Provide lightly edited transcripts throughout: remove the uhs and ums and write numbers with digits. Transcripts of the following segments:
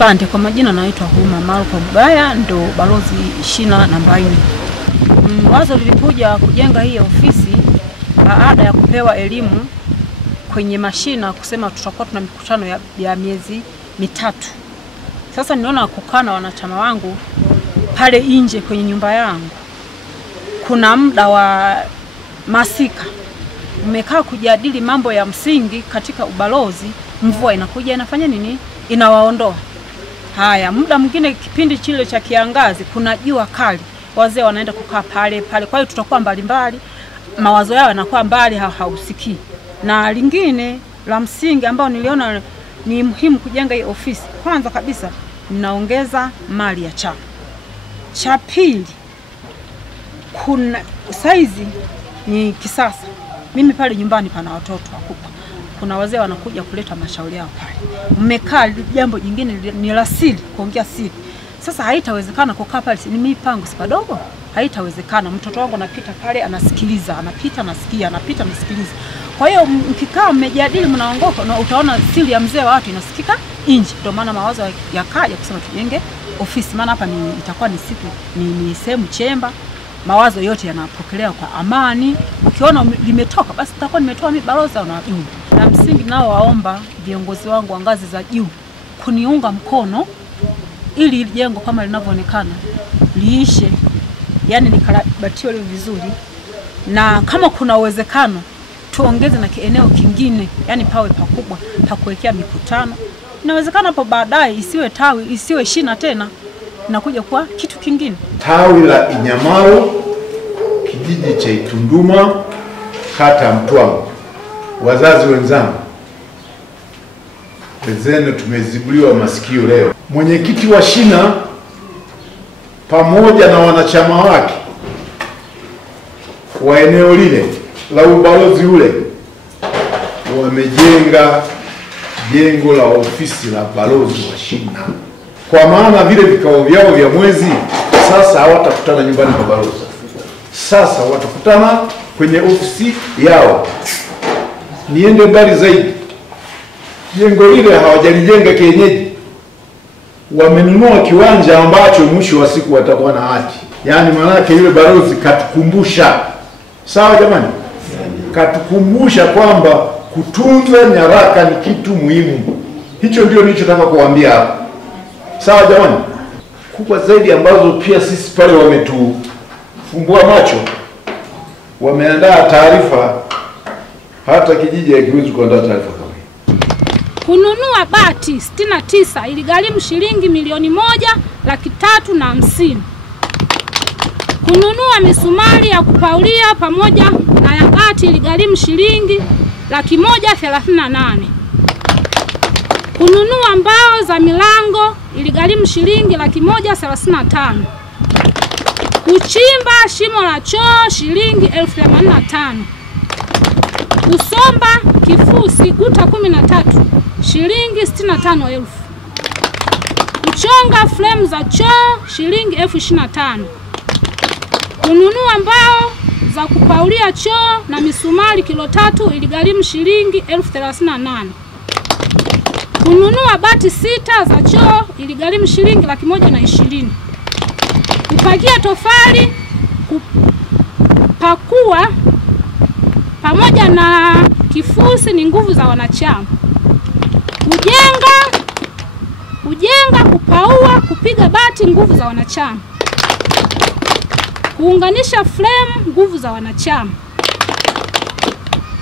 Asante. Kwa majina naitwa Huma Marko Mbaya, ndo balozi shina namba 4. Wazo lilikuja kujenga hii ofisi baada ya kupewa elimu kwenye mashina kusema tutakuwa tuna mikutano ya miezi mitatu. Sasa niliona kukaa na wanachama wangu pale nje kwenye nyumba yangu. Kuna muda wa masika. Mmekaa kujadili mambo ya msingi katika ubalozi, mvua inakuja inafanya nini? Inawaondoa. Haya, muda mwingine kipindi chile cha kiangazi kuna jua kali. Wazee wanaenda kukaa pale. Kwa hiyo tutakuwa mbali, mawazo yao yanakuwa mbali, hausikii. Na lingine la msingi ambao niliona ni muhimu kujenga hii ofisi, kwanza kabisa ninaongeza mali ya chama. Cha pili, kuna saizi ni kisasa. Mimi pale nyumbani pana watoto wakubwa. Kuna wazee wanakuja kuleta mashauri yao pale. Mmekaa jambo jingine ni la siri, kuongea siri. Sasa haitawezekana kukaa pale, ni mipango si padogo. Haitawezekana. Mtoto wangu anapita pale anasikiliza, anapita nasikia, anapita nasikiliza. Kwa hiyo mkikaa mmejadili mnaongoka na utaona siri ya mzee wa watu inasikika nje. Ndio maana mawazo yakaja kusema tujenge ofisi, maana hapa itakuwa ni siku ni sehemu chemba. Mawazo yote yanapokelewa kwa amani. Ukiona limetoka basi tutakuwa nimetoa mimi balozi au na juu. Na msingi nao waomba viongozi wangu wa ngazi za juu kuniunga mkono ili jengo kama linavyoonekana liishe, yani nikarabatiwe vizuri, na kama kuna uwezekano tuongeze na kieneo kingine, yani pawe pakubwa pa kuwekea mikutano. Inawezekana hapo baadaye isiwe tawi, isiwe shina tena, inakuja kwa kitu kingine. Tawi la Inyamaro, kijiji cha Itunduma, kata Mtwango. Wazazi wenzangu, wenzenu tumezibuliwa masikio leo. Mwenyekiti wa shina pamoja na wanachama wake wa eneo lile la ubalozi ule wamejenga jengo la ofisi la balozi wa shina. Kwa maana vile vikao vyao vya mwezi sasa hawatakutana nyumbani kwa balozi. Sasa watakutana kwenye ofisi yao. Niende mbali zaidi. Jengo lile hawajalijenga kienyeji. Wamenunua kiwanja ambacho mwisho wa siku watakuwa na hati. Yaani maana yake yule balozi katukumbusha. Sawa jamani? Katukumbusha kwamba kutunza nyaraka ni kitu muhimu. Hicho ndio nilichotaka kuambia hapa. Sawa jamani? Kubwa zaidi ambazo pia sisi pale wametufumbua macho, wameandaa taarifa. Hata kijiji hakiwezi kuandaa taarifa kama hii. Kununua bati 69 iligharimu shilingi milioni 1,350,000. Kununua misumari ya kupaulia pamoja na ya bati iligharimu shilingi 138,000. Kununua mbao za milango iligharimu shilingi 135,000. Kuchimba shimo la choo shilingi 85,000. Kusomba kifusi kuta 13 shilingi 65,000. Kuchonga frame za choo shilingi 25,000. Kununua mbao za kupaulia choo na misumari kilo 3 iligharimu shilingi 38,000. Kununua bati 6 za choo iligharimu shilingi 120,000. Kupakia tofali, kupakua pamoja na kifusi ni nguvu za wanachama. Kujenga, kupaua, kupiga bati nguvu za wanachama. Kuunganisha frame nguvu za wanachama.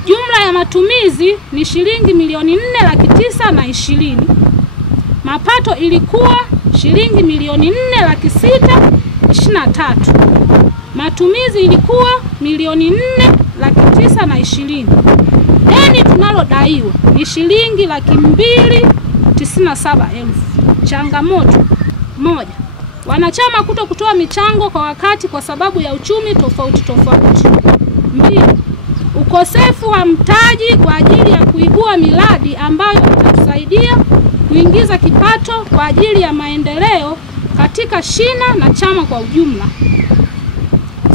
Jumla ya matumizi ni shilingi milioni 4,920,000. Mapato ilikuwa shilingi milioni 4,623,000. Matumizi ilikuwa milioni 4,920,000. Deni tunalodaiwa ni shilingi 297,000. Changamoto: 1. Wanachama kutokutoa michango kwa wakati kwa sababu ya uchumi tofauti. 2. Ukosefu wa mtaji kwa ajili ya kuibua miradi ambayo itatusaidia kuingiza kipato kwa ajili ya maendeleo katika shina na chama kwa ujumla.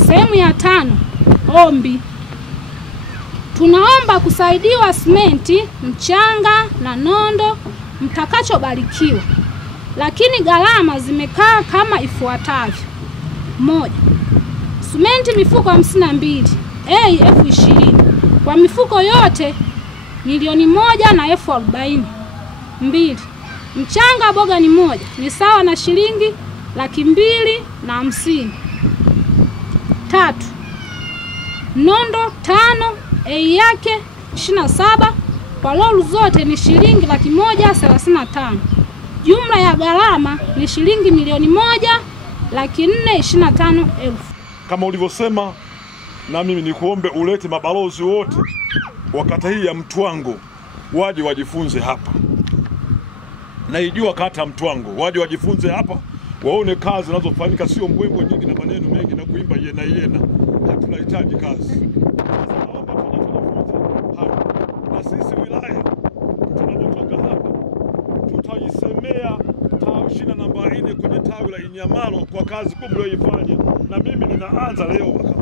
Sehemu ya 5. Ombi. Tunaomba kusaidiwa simenti, mchanga na nondo mtakachobarikiwa. lakini gharama zimekaa kama ifuatavyo. 1. Simenti mifuko 52 elfu 20 kwa mifuko yote $1,000,000 na elfu 40. 2. Mchanga boga ni moja ni sawa na shilingi $250,000. 3. Nondo 5 yake 27 kwa lolu zote ni shilingi $135,000. Jumla ya gharama ni shilingi $1,425,000. Kama ulivyosema, na mimi nikuombe ulete mabalozi wote wa kata hii ya Mtwango waje wajifunze hapa. Naijua kata ya Mtwango, waje wajifunze hapa, waone kazi zinazofanyika, sio mbwembwe nyingi na maneno mengi na kuimba yena yena. Tunahitaji kazi. Naomba tunajifunze hapa. Na sisi wilaya tunapotoka hapa tutaisemea shina namba 4 kwenye tawi la Inyamalo kwa kazi kubwa mlioifanya, na mimi ninaanza leo.